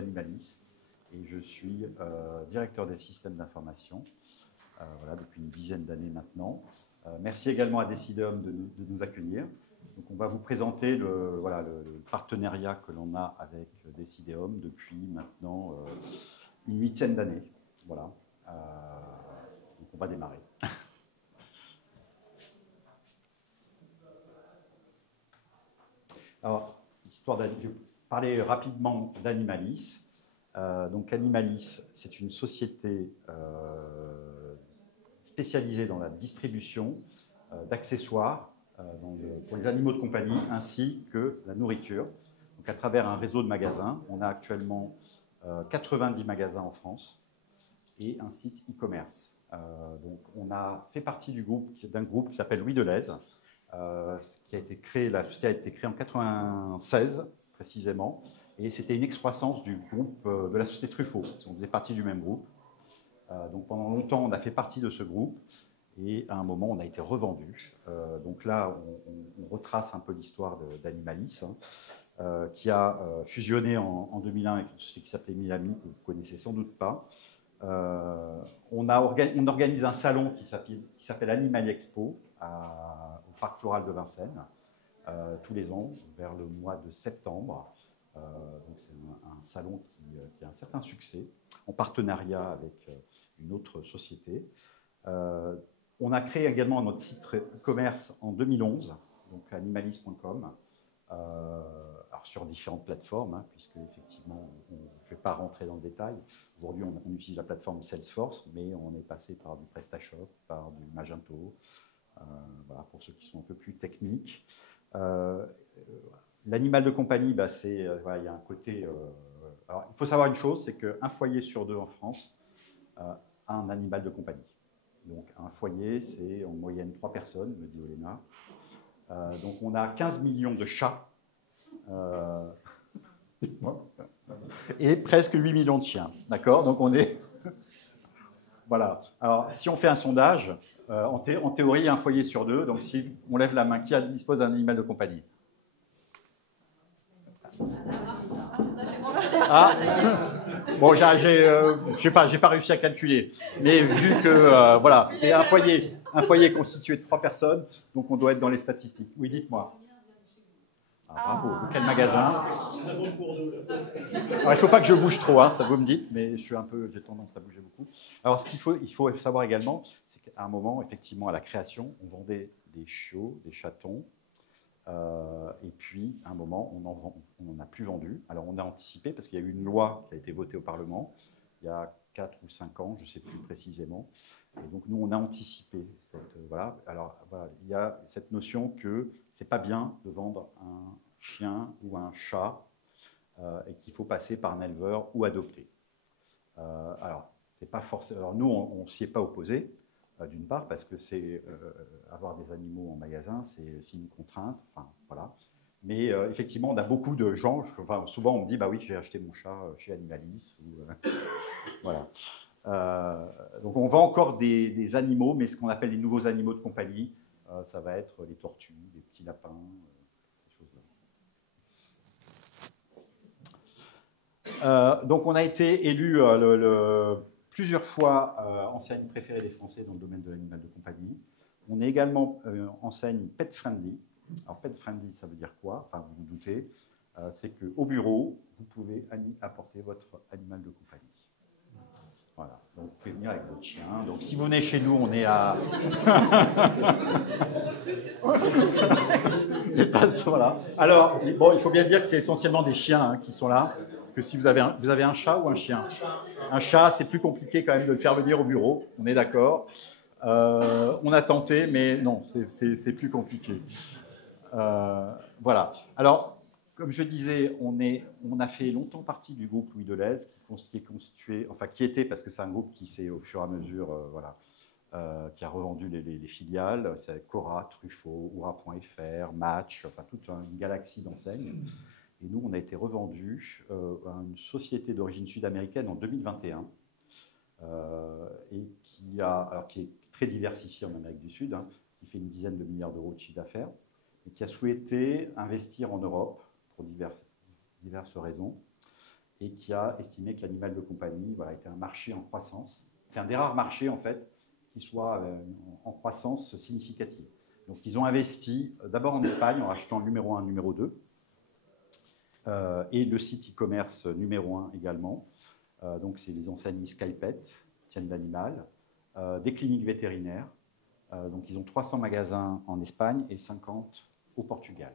d'Animalis et je suis directeur des systèmes d'information voilà, depuis une dizaine d'années maintenant. Merci également à Decideum de nous accueillir. Donc on va vous présenter le partenariat que l'on a avec Decideum depuis maintenant une huitaine d'années. Voilà. Donc on va démarrer. Alors, je vais parler rapidement d'Animalis. Donc Animalis, c'est une société spécialisée dans la distribution d'accessoires pour les animaux de compagnie ainsi que la nourriture. Donc à travers un réseau de magasins, on a actuellement 90 magasins en France et un site e-commerce. Donc on a fait partie d'un groupe qui s'appelle Louis Delhaize, qui a été créé, la société a été créée en 1996 précisément, et c'était une excroissance du groupe de la société Truffaut. On faisait partie du même groupe. Donc pendant longtemps, on a fait partie de ce groupe, et à un moment, on a été revendu. Donc là, on retrace un peu l'histoire d'Animalis, qui a fusionné en 2001 avec une société qui s'appelait Milami, que vous ne connaissez sans doute pas. On organise un salon qui s'appelle Animali Expo au Parc Floral de Vincennes, tous les ans, vers le mois de septembre. Donc c'est un salon qui a un certain succès, en partenariat avec une autre société. On a créé également notre site e-commerce en 2011, donc animalis.com, sur différentes plateformes, hein, puisque effectivement, je ne vais pas rentrer dans le détail. Aujourd'hui, on utilise la plateforme Salesforce, mais on est passé par du PrestaShop, par du Magento, voilà, pour ceux qui sont un peu plus techniques. L'animal de compagnie, voilà, il y a un côté... alors, il faut savoir une chose, c'est qu'un foyer sur deux en France a un animal de compagnie. Donc, un foyer, c'est en moyenne 3 personnes, me dit Olena. Donc, on a 15 millions de chats et presque 8 millions de chiens. D'accord? Donc, on est... Voilà. Alors, si on fait un sondage, en théorie, il y a un foyer sur deux. Donc, si on lève la main, qui dispose d'un animal de compagnie? Ah, bon, j'ai pas réussi à calculer, mais vu que voilà, c'est un foyer constitué de 3 personnes, donc on doit être dans les statistiques. Oui, dites-moi. Ah, bravo. Quel magasin? Alors, il ne faut pas que je bouge trop, hein, ça vous me dites, mais j'ai tendance à bouger beaucoup. Alors, il faut savoir également, c'est qu'à un moment, effectivement, à la création, on vendait des chiots, des chatons. Et puis, à un moment, on n'en a plus vendu. Alors, on a anticipé, parce qu'il y a eu une loi qui a été votée au Parlement il y a 4 ou 5 ans, je ne sais plus précisément. Et donc, nous, on a anticipé voilà. Alors, voilà, il y a cette notion que ce n'est pas bien de vendre un chien ou un chat et qu'il faut passer par un éleveur ou adopter. Alors, c'est pas forcément... Alors, nous, on ne s'y est pas opposé. D'une part, parce que avoir des animaux en magasin, c'est une contrainte. Enfin, voilà. Mais effectivement, on a beaucoup de gens. Souvent, on me dit, bah oui, j'ai acheté mon chat chez Animalis. Voilà. Donc, on vend encore des animaux, mais ce qu'on appelle les nouveaux animaux de compagnie, ça va être les tortues, les petits lapins, ces choses-là. Donc, on a été élu plusieurs fois enseigne préférée des Français dans le domaine de l'animal de compagnie. On est également enseigne pet friendly. Alors pet friendly, ça veut dire quoi? Enfin, vous vous doutez, c'est qu'au bureau, vous pouvez apporter votre animal de compagnie. Voilà, donc vous pouvez venir avec votre chien. Donc si vous venez chez nous, on est à... C'est pas ça, voilà. Alors, bon, il faut bien dire que c'est essentiellement des chiens qui sont là. Parce que si vous avez un chat ou un chien? Un chat, c'est plus compliqué quand même de le faire venir au bureau, on est d'accord. On a tenté, mais non, c'est plus compliqué. Voilà. Alors, comme je disais, on a fait longtemps partie du groupe Louis Delhaize, qui est constitué, enfin qui était, parce que c'est un groupe qui s'est au fur et à mesure, voilà, qui a revendu les filiales. C'est Cora, Truffaut, Oura.fr, Match, enfin toute une galaxie d'enseignes. Et nous, on a été revendus à une société d'origine sud-américaine en 2021, et qui est très diversifiée en Amérique du Sud, hein, qui fait une dizaine de milliards d'euros de chiffre d'affaires, et qui a souhaité investir en Europe pour diverses raisons. et qui a estimé que l'animal de compagnie était un marché en croissance. C'est un des rares marchés, en fait, qui soit en croissance significative. Donc, ils ont investi d'abord en Espagne en rachetant le numéro 1 et le numéro 2, et le site e-commerce numéro 1 également. Donc, c'est les enseignes Skypet, tiennent l'animal, des cliniques vétérinaires. Donc, ils ont 300 magasins en Espagne et 50 au Portugal.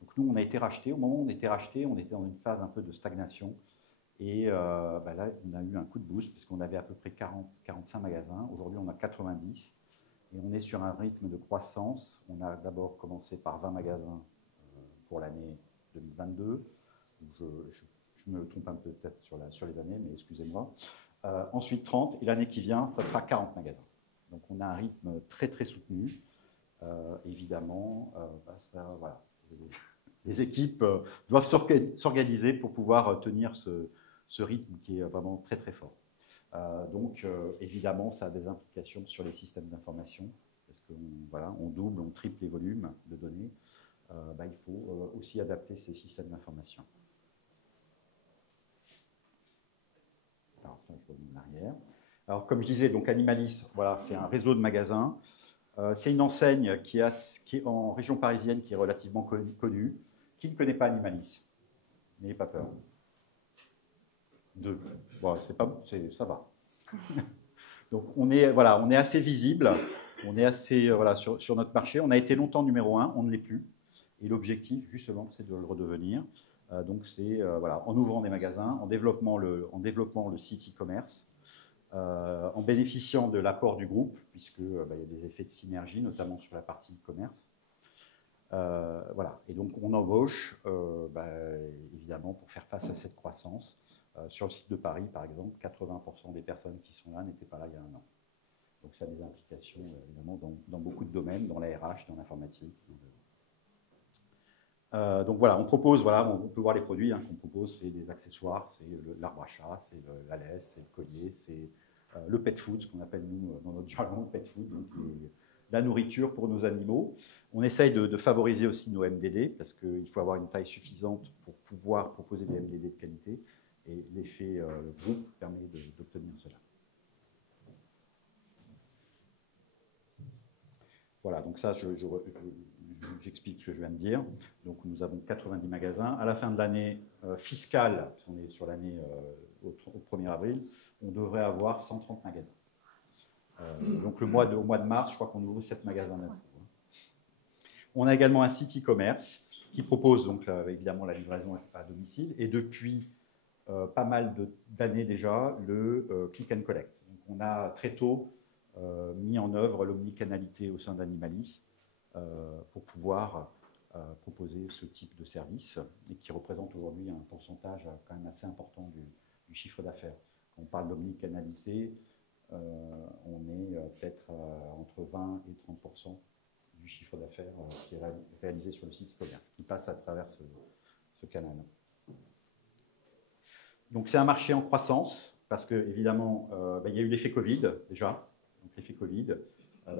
Donc, nous, on a été rachetés. Au moment où on était rachetés, on était dans une phase un peu de stagnation. Et là, on a eu un coup de boost, puisqu'on avait à peu près 40-45 magasins. Aujourd'hui, on a 90. Et on est sur un rythme de croissance. On a d'abord commencé par 20 magasins pour l'année 2022. Je me trompe un peu peut-être sur les années, mais excusez-moi. Ensuite 30, et l'année qui vient, ça sera 40 magasins. Donc on a un rythme très très soutenu. Évidemment, voilà, les équipes doivent s'organiser pour pouvoir tenir ce rythme qui est vraiment très très fort. Donc évidemment, ça a des implications sur les systèmes d'information, parce qu'on double, on triple les volumes de données. Il faut aussi adapter ces systèmes d'information. Alors, je reviens en arrière. Alors, comme je disais, donc Animalis, voilà, c'est un réseau de magasins. C'est une enseigne qui est en région parisienne, qui est relativement connue. Qui ne connaît pas Animalis? N'ayez pas peur. Bon, ça va. Donc, on est assez visible, on est assez sur notre marché. On a été longtemps numéro 1, on ne l'est plus. Et l'objectif, justement, c'est de le redevenir. Donc, c'est en ouvrant des magasins, en développant le site e-commerce, en bénéficiant de l'apport du groupe, puisqu'il y a des effets de synergie, notamment sur la partie e-commerce. Et donc, on embauche, évidemment, pour faire face à cette croissance. Sur le site de Paris, par exemple, 80% des personnes qui sont là n'étaient pas là il y a un an. Donc, ça a des implications, évidemment, dans beaucoup de domaines, dans la RH, dans l'informatique. Donc voilà, on propose, on peut voir les produits qu'on propose, c'est des accessoires, c'est l'arbre à chat, c'est la laisse, c'est le collier, c'est le pet food, ce qu'on appelle nous dans notre jargon pet food, donc la nourriture pour nos animaux. On essaye de favoriser aussi nos MDD, parce qu'il faut avoir une taille suffisante pour pouvoir proposer des MDD de qualité, et l'effet groupe permet d'obtenir cela. Voilà, donc ça, j'explique ce que je viens de dire. Donc, nous avons 90 magasins. À la fin de l'année fiscale, on est sur l'année au 1er avril, on devrait avoir 130 magasins. Donc, au mois de mars, je crois qu'on ouvre 7 magasins. On a également un site e-commerce qui propose donc évidemment la livraison à domicile et depuis pas mal d'années déjà le click and collect. Donc, on a très tôt mis en œuvre l'omnicanalité au sein d'Animalis pour pouvoir proposer ce type de service et qui représente aujourd'hui un pourcentage quand même assez important du chiffre d'affaires. Quand on parle d'omnicanalité, on est peut-être entre 20 et 30% du chiffre d'affaires qui est réalisé sur le site e-commerce, qui passe à travers ce canal. Donc c'est un marché en croissance, parce qu'évidemment, il y a eu l'effet Covid déjà. Donc l'effet Covid,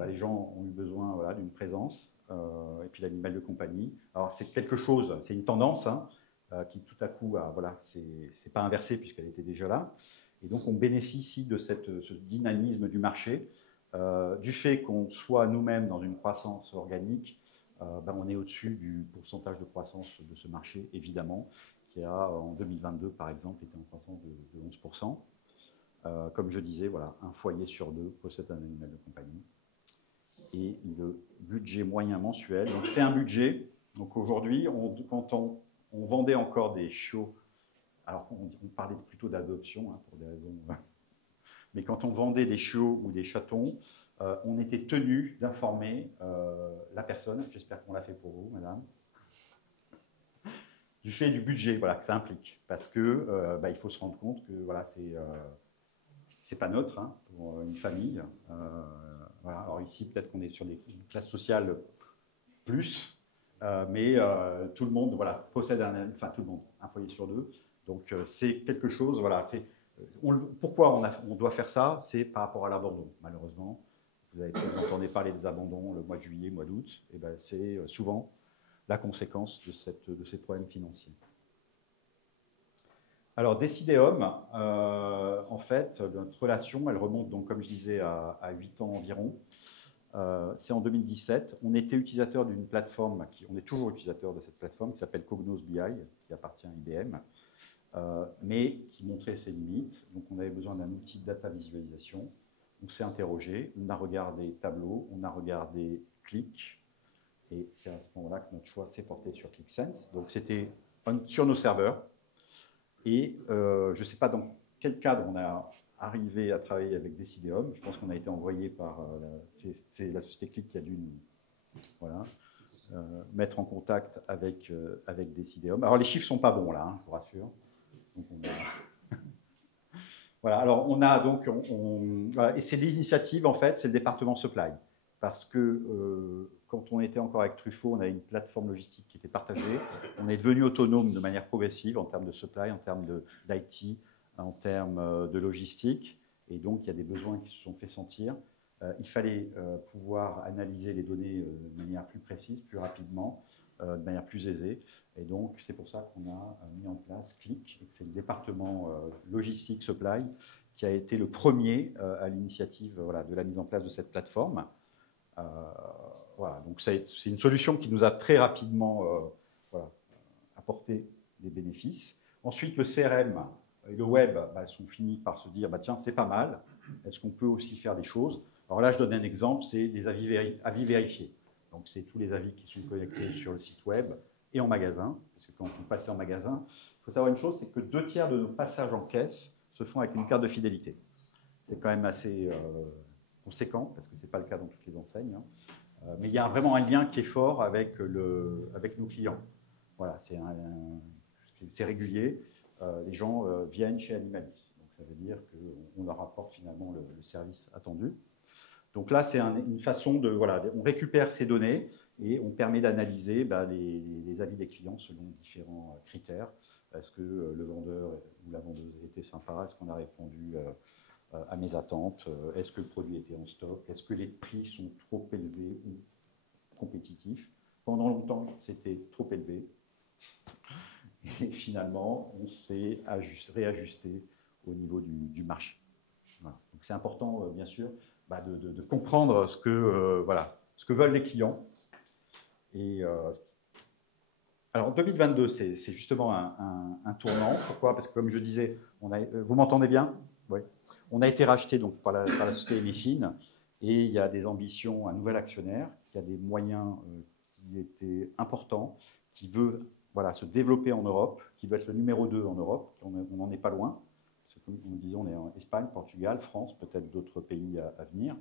les gens ont eu besoin d'une présence, et puis l'animal de compagnie. Alors c'est quelque chose, c'est une tendance qui tout à coup, c'est pas inversé puisqu'elle était déjà là. Et donc on bénéficie de ce dynamisme du marché, du fait qu'on soit nous-mêmes dans une croissance organique, on est au-dessus du pourcentage de croissance de ce marché, évidemment, qui a en 2022 par exemple été en croissance de 11%. Comme je disais, un foyer sur 2 possède un animal de compagnie. Et le budget moyen mensuel, donc c'est un budget. Donc aujourd'hui, quand on vendait encore des chiots, alors on parlait plutôt d'adoption pour des raisons, mais quand on vendait des chiots ou des chatons, on était tenu d'informer la personne, j'espère qu'on l'a fait pour vous, madame, du fait du budget que ça implique. Parce que il faut se rendre compte que c'est pas neutre pour une famille. Alors ici, peut-être qu'on est sur des classes sociales plus, mais tout le monde possède tout le monde, un foyer sur 2. Donc c'est quelque chose, pourquoi on doit faire ça? C'est par rapport à l'abandon, malheureusement. Vous entendez parler des abandons le mois de juillet, mois d'août, et c'est souvent la conséquence de ces problèmes financiers. Alors, Decideum, en fait, notre relation, elle remonte, donc, comme je disais, à 8 ans environ. C'est en 2017. On était utilisateur d'une plateforme, on est toujours utilisateur de cette plateforme qui s'appelle Cognos BI, qui appartient à IBM, mais qui montrait ses limites. Donc, on avait besoin d'un outil de data visualisation. On s'est interrogé, on a regardé Tableau, on a regardé Qlik, et c'est à ce moment-là que notre choix s'est porté sur QlikSense. Donc, c'était sur nos serveurs. Et je ne sais pas dans quel cadre on a arrivé à travailler avec Decideum. Je pense qu'on a été envoyé par c'est la société Qlik qui a dû nous mettre en contact avec Decideum. Alors, les chiffres ne sont pas bons, là, hein, je vous rassure. Donc, voilà, alors on a donc, voilà, et c'est l'initiative, en fait, c'est le département supply. Parce que quand on était encore avec Truffaut, on avait une plateforme logistique qui était partagée. On est devenu autonome de manière progressive en termes de supply, en termes d'IT, en termes de logistique. Et donc, il y a des besoins qui se sont fait sentir. Il fallait pouvoir analyser les données de manière plus précise, plus rapidement, de manière plus aisée. Et donc, c'est pour ça qu'on a mis en place Qlik, et que c'est le département logistique supply qui a été le premier à l'initiative voilà, de la mise en place de cette plateforme. Voilà, donc c'est une solution qui nous a très rapidement voilà, apporté des bénéfices. Ensuite, le CRM et le web sont finis par se dire tiens, c'est pas mal, est-ce qu'on peut aussi faire des choses? Alors là, je donne un exemple, c'est les avis vérifiés. Donc, c'est tous les avis qui sont connectés sur le site web et en magasin. Parce que quand vous passez en magasin, il faut savoir une chose, c'est que 2/3 de nos passages en caisse se font avec une carte de fidélité. C'est quand même assez conséquent, parce que ce n'est pas le cas dans toutes les enseignes. Hein. Mais il y a vraiment un lien qui est fort avec nos clients. Voilà, c'est régulier. Les gens viennent chez Animalis. Donc, ça veut dire qu'on leur apporte finalement le service attendu. Donc là, c'est une façon de... Voilà, on récupère ces données et on permet d'analyser les avis des clients selon différents critères. Est-ce que le vendeur ou la vendeuse était sympa? Est-ce qu'on a répondu à mes attentes? Est-ce que le produit était en stock? Est-ce que les prix sont trop élevés ou compétitifs? Pendant longtemps, c'était trop élevé. Et finalement, on s'est réajusté au niveau du marché. Voilà. Donc c'est important, bien sûr, de comprendre ce que veulent les clients. Et alors 2022, c'est justement un tournant. Pourquoi? Parce que comme je disais, vous m'entendez bien? Oui. On a été racheté donc, par la société Emifin, et il y a des ambitions, un nouvel actionnaire qui a des moyens qui étaient importants, qui veut se développer en Europe, qui veut être le numéro 2 en Europe. On n'en est pas loin. Comme on disait, on est en Espagne, Portugal, France, peut-être d'autres pays à venir.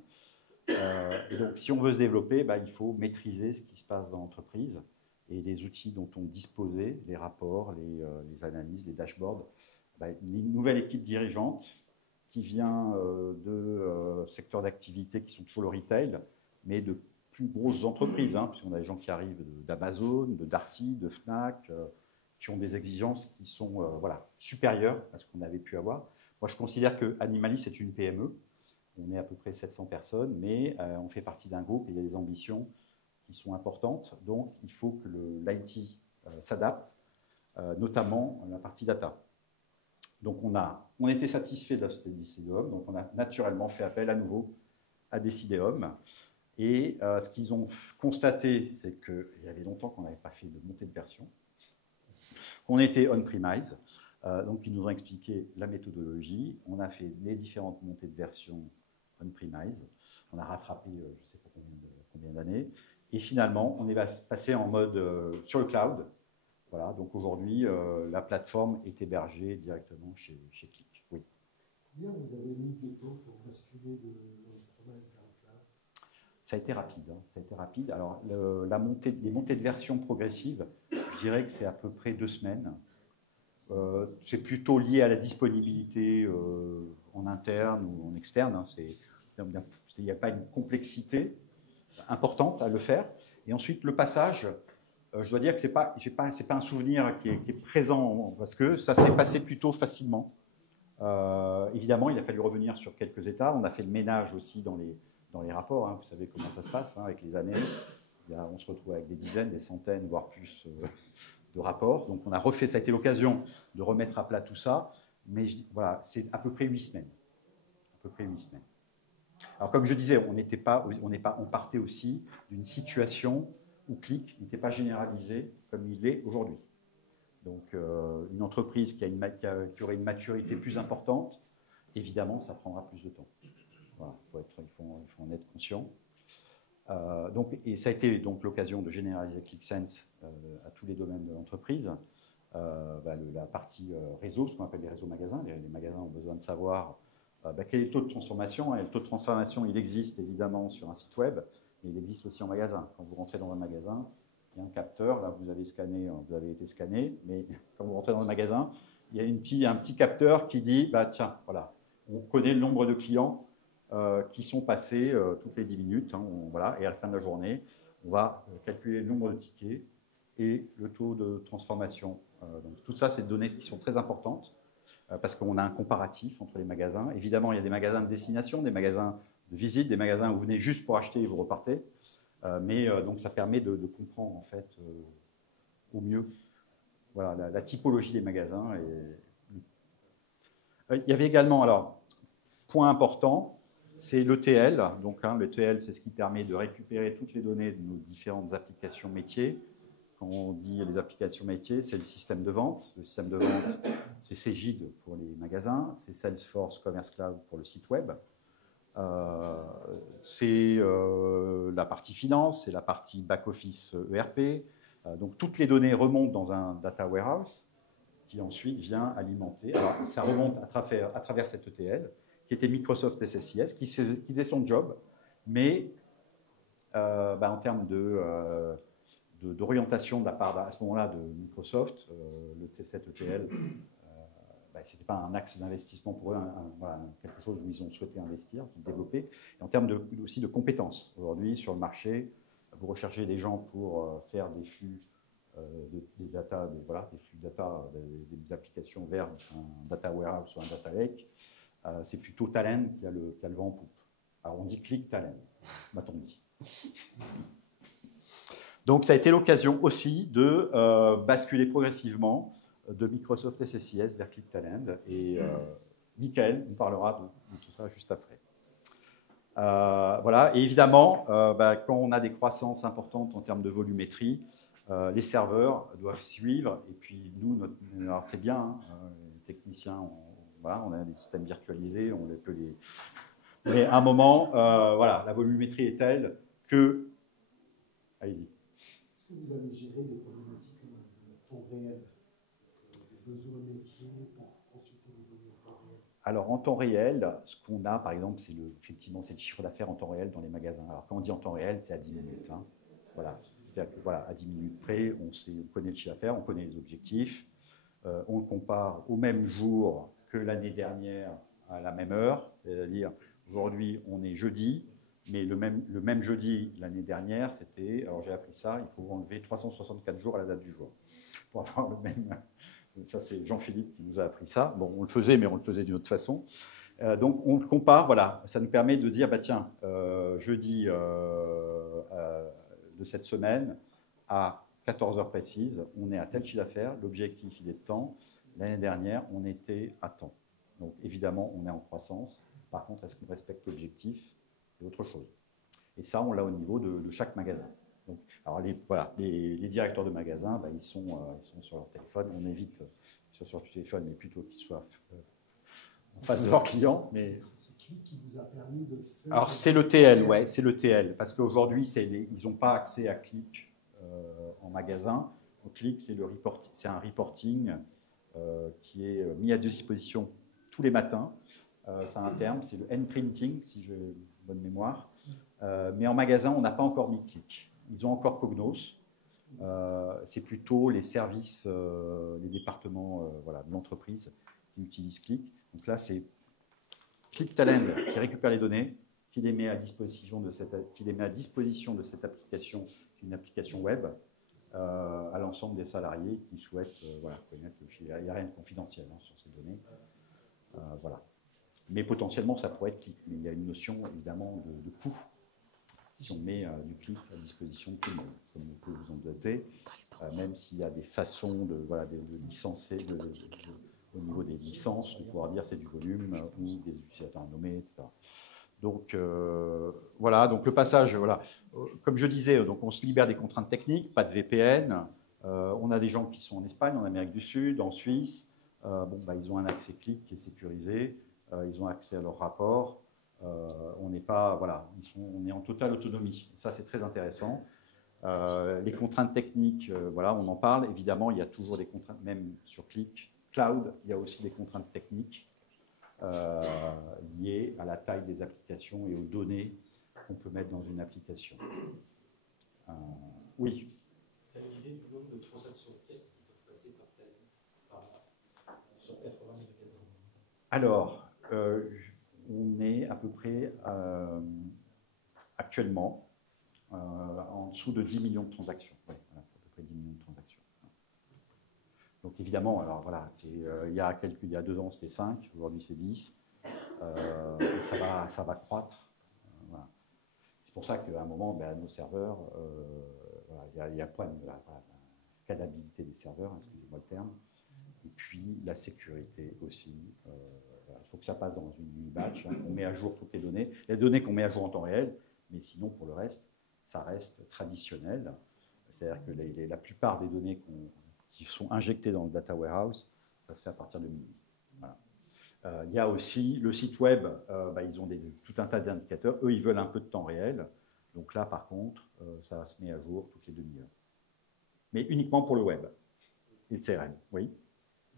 Et donc, si on veut se développer, il faut maîtriser ce qui se passe dans l'entreprise et les outils dont on disposait, les rapports, les analyses, les dashboards. Une nouvelle équipe dirigeante qui vient de secteurs d'activité qui sont toujours le retail, mais de plus grosses entreprises, hein, puisqu'on a des gens qui arrivent d'Amazon, de Darty, de Fnac, qui ont des exigences qui sont supérieures à ce qu'on avait pu avoir. Moi, je considère que Animalis est une PME. On est à peu près 700 personnes, mais on fait partie d'un groupe et il y a des ambitions qui sont importantes. Donc, il faut que l'IT s'adapte, notamment la partie data. Donc, on était satisfait de la société Decideum, donc on a naturellement fait appel à nouveau à Decideum. Et ce qu'ils ont constaté, c'est qu'il y avait longtemps qu'on n'avait pas fait de montée de version. On était on-premise, donc ils nous ont expliqué la méthodologie. On a fait les différentes montées de version on-premise. On a rattrapé je ne sais pas combien d'années. Et finalement, on est passé en mode sur le cloud. Voilà, donc aujourd'hui, la plateforme est hébergée directement chez Qlik. Oui. Combien vous avez mis de temps pour basculer de on-premise vers le cloud? Ça a été rapide. Hein, ça a été rapide. Alors, les montées de version progressives, je dirais que c'est à peu près 2 semaines. C'est plutôt lié à la disponibilité en interne ou en externe. Hein. Il n'y a pas une complexité importante à le faire. Et ensuite, le passage, je dois dire que ce n'est pas un souvenir qui est présent, parce que ça s'est passé plutôt facilement. Évidemment, il a fallu revenir sur quelques étapes. On a fait le ménage aussi dans les rapports. Hein. Vous savez comment ça se passe hein, avec les années. On se retrouve avec des dizaines, des centaines, voire plus de rapport. Donc on a refait, ça a été l'occasion de remettre à plat tout ça, mais voilà, c'est à peu près 8 semaines. À peu près 8 semaines. Alors comme je disais, on partait aussi d'une situation où Qlik n'était pas généralisé comme il l'est aujourd'hui. Donc une entreprise qui aurait une maturité plus importante, évidemment, ça prendra plus de temps. Voilà, il faut en être conscient. Et ça a été donc l'occasion de généraliser QlikSense à tous les domaines de l'entreprise. La partie réseau, ce qu'on appelle les réseaux magasins. Les magasins ont besoin de savoir quel est le taux de transformation. Et le taux de transformation, il existe évidemment sur un site web, mais il existe aussi en magasin. Quand vous rentrez dans un magasin, il y a un capteur. Là, vous avez été scanné, mais quand vous rentrez dans un magasin, il y a un petit capteur qui dit tiens, voilà, on connaît le nombre de clients qui sont passés toutes les 10 minutes. Voilà, et à la fin de la journée, on va calculer le nombre de tickets et le taux de transformation. Donc, tout ça, c'est des données qui sont très importantes parce qu'on a un comparatif entre les magasins. Évidemment, il y a des magasins de destination, des magasins de visite, des magasins où vous venez juste pour acheter et vous repartez. Donc, ça permet de comprendre en fait au mieux voilà, la typologie des magasins. Il y avait également, alors, point important, c'est l'ETL. Donc, l'ETL, c'est ce qui permet de récupérer toutes les données de nos différentes applications métiers. Quand on dit les applications métiers, c'est le système de vente. Le système de vente, c'est Cegid pour les magasins, c'est Salesforce Commerce Cloud pour le site web. C'est la partie finance, c'est la partie back-office ERP. Donc, toutes les données remontent dans un data warehouse qui ensuite vient alimenter. Alors, ça remonte à travers cette ETL, qui était Microsoft SSIS, qui faisait son job, mais en termes d'orientation de la part, à ce moment-là, de Microsoft, cette ETL, ce n'était pas un axe d'investissement pour eux, quelque chose où ils ont souhaité investir, développer. Et en termes aussi de compétences. Aujourd'hui, sur le marché, vous recherchez des gens pour faire des flux des data, des flux data, des applications vers un data warehouse ou un data lake. C'est plutôt Talend qui a le vent en poupe. Alors on dit Qlik Talend, m'a-t-on dit. Donc ça a été l'occasion aussi de basculer progressivement de Microsoft SSIS vers Qlik Talend. Et Michael nous parlera de tout ça juste après. Voilà. Et évidemment, quand on a des croissances importantes en termes de volumétrie, les serveurs doivent suivre. Et puis nous, alors c'est bien, les techniciens, on a des systèmes virtualisés, mais à un moment, la volumétrie est telle que... Allez-y. Est-ce que vous avez géré des problématiques de temps réel, des besoins métiers pour consulter les données en temps réel? Alors, en temps réel, ce qu'on a, par exemple, effectivement, c'est le chiffre d'affaires en temps réel dans les magasins. Alors, quand on dit en temps réel, c'est à 10 minutes. Voilà. C'est-à-dire que, à 10 minutes près, on connaît le chiffre d'affaires, on connaît les objectifs, on le compare au même jour que l'année dernière à la même heure, c'est-à-dire aujourd'hui on est jeudi, mais le même jeudi l'année dernière, c'était, alors j'ai appris ça, il faut enlever 364 jours à la date du jour pour avoir le même. Ça c'est Jean-Philippe qui nous a appris ça. Bon, on le faisait, mais on le faisait d'une autre façon. Donc on le compare, voilà, ça nous permet de dire, tiens, jeudi de cette semaine à 14 heures précises, on est à tel chiffre d'affaires, l'objectif il est de temps. L'année dernière, on était à temps. Donc, évidemment, on est en croissance. Par contre, est-ce qu'on respecte l'objectif? C'est autre chose. Et ça, on l'a au niveau de chaque magasin. Donc, alors, les directeurs de magasins, ils sont sur leur téléphone. On évite sur leur téléphone, mais plutôt qu'ils soient en face de leurs clients. Mais... C'est qui vous a permis de faire... Alors, c'est l'ETL, ouais, c'est l'ETL. Parce qu'aujourd'hui, ils n'ont pas accès à Qlik en magasin. Qlik, c'est un reporting qui est mis à disposition tous les matins. C'est un terme, c'est le end-printing, si j'ai bonne mémoire. Mais en magasin, on n'a pas encore mis Qlik. Ils ont encore Cognos. C'est plutôt les services, les départements de l'entreprise qui utilisent Qlik. Donc là, c'est Qlik Talend qui récupère les données, qui les met à disposition de cette application, une application web, à l'ensemble des salariés qui souhaitent connaître. Il n'y a rien de confidentiel sur ces données. Voilà. Mais potentiellement, ça pourrait être Qlik. Mais il y a une notion, évidemment, de coût. si on met du clic à disposition de tout le monde, comme vous pouvez vous en douter, même s'il y a des façons de licencer, au niveau des licences, de pouvoir dire c'est du volume ou des utilisateurs nommés, etc. Donc voilà, donc le passage, voilà. Comme je disais, donc on se libère des contraintes techniques, pas de VPN. On a des gens qui sont en Espagne, en Amérique du Sud, en Suisse. Ils ont un accès clic qui est sécurisé. Ils ont accès à leurs rapports. On n'est pas, voilà, on est en totale autonomie. Ça, c'est très intéressant. Les contraintes techniques, voilà, on en parle. Évidemment, il y a toujours des contraintes, même sur Click Cloud, il y a aussi des contraintes techniques liées à la taille des applications et aux données qu'on peut mettre dans une application. Oui. Vous avez une idée du nombre de transactions de pièces qui peuvent passer par Talend sur 80 magasins? Alors, on est à peu près actuellement en dessous de 10 millions de transactions. Ouais, voilà, à peu près 10 millions de transactions. Donc évidemment, alors voilà, il y a 2 ans c'était 5, aujourd'hui c'est 10. Et ça va croître. Voilà. C'est pour ça qu'à un moment, nos serveurs, il y a le problème de la scalabilité des serveurs, excusez-moi le terme, et puis la sécurité aussi. Il faut que ça passe dans une batch. On met à jour toutes les données qu'on met à jour en temps réel, mais sinon pour le reste, ça reste traditionnel. C'est-à-dire que la plupart des données qui sont injectées dans le data warehouse, ça se fait à partir de minuit. Voilà. Il y a aussi le site web, ils ont tout un tas d'indicateurs. Eux, ils veulent un peu de temps réel. Donc là, par contre, ça se met à jour toutes les demi-heures. Mais uniquement pour le web et le CRM, oui.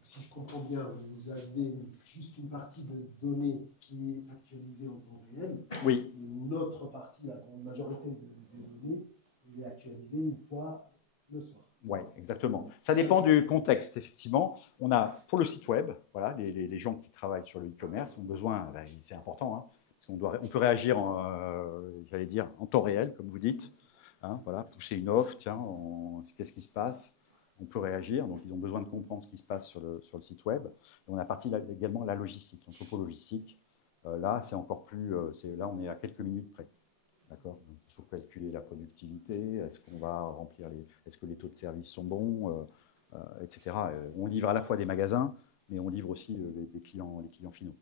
Si je comprends bien, vous avez juste une partie de données qui est actualisée en temps réel. Oui. Une autre partie, la majorité des données, elle est actualisée une fois le soir. Oui, exactement. Ça dépend du contexte, effectivement. On a, pour le site web, voilà, les gens qui travaillent sur le e-commerce ont besoin, c'est important, hein, parce on peut réagir, j'allais dire, en temps réel, comme vous dites. Hein, voilà, pousser une offre, tiens, qu'est-ce qui se passe? On peut réagir, donc ils ont besoin de comprendre ce qui se passe sur le site web. Et on a partie également la logistique, l'anthropo-logistique. Là, c'est encore plus, là on est à quelques minutes près. D'accord? Donc, il faut calculer la productivité, est-ce qu'on va remplir est-ce que les taux de service sont bons, etc. On livre à la fois des magasins, mais on livre aussi les clients finaux.